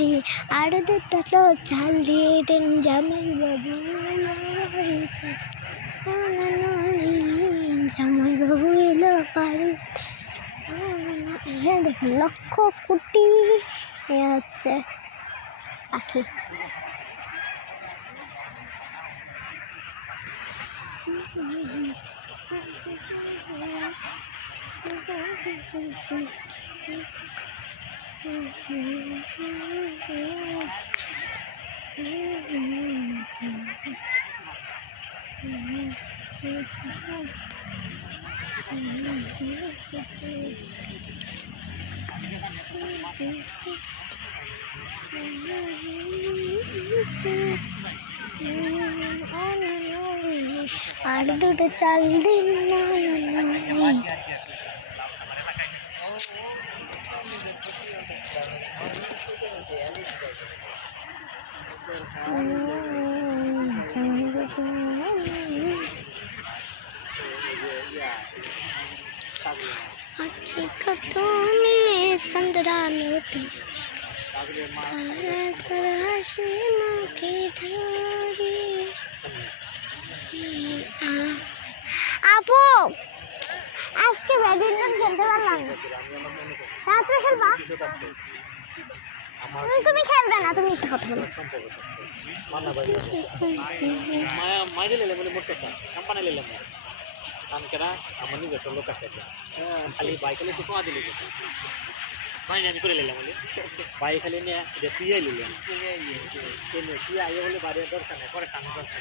রে আর দুটো চাল দিয়ে দেন জামাই বাবু জামাই বাবু এলো বাড়ি। হ্যাঁ দেখুন লক্ষ কোটি হচ্ছে পাখি। আর দুটো চাল দিন না संद्रालती हासि मुखी धरी। আপু আজকে ব্যাডমিন্টন খেলতে পারলাম না, রাত্রে খেলবা? তুমি খেলবে না, তুমি মিথ্যা কথা বলো। খালি বাইক খালি তোমা দিলে বাইরে আমি করে নিলাম বলে বাইক খালি নিয়ে পিয়ে নিলাম পিয়ে আইয়ে বলে বাড়ির দরকার নেই পরে কাম দরকার।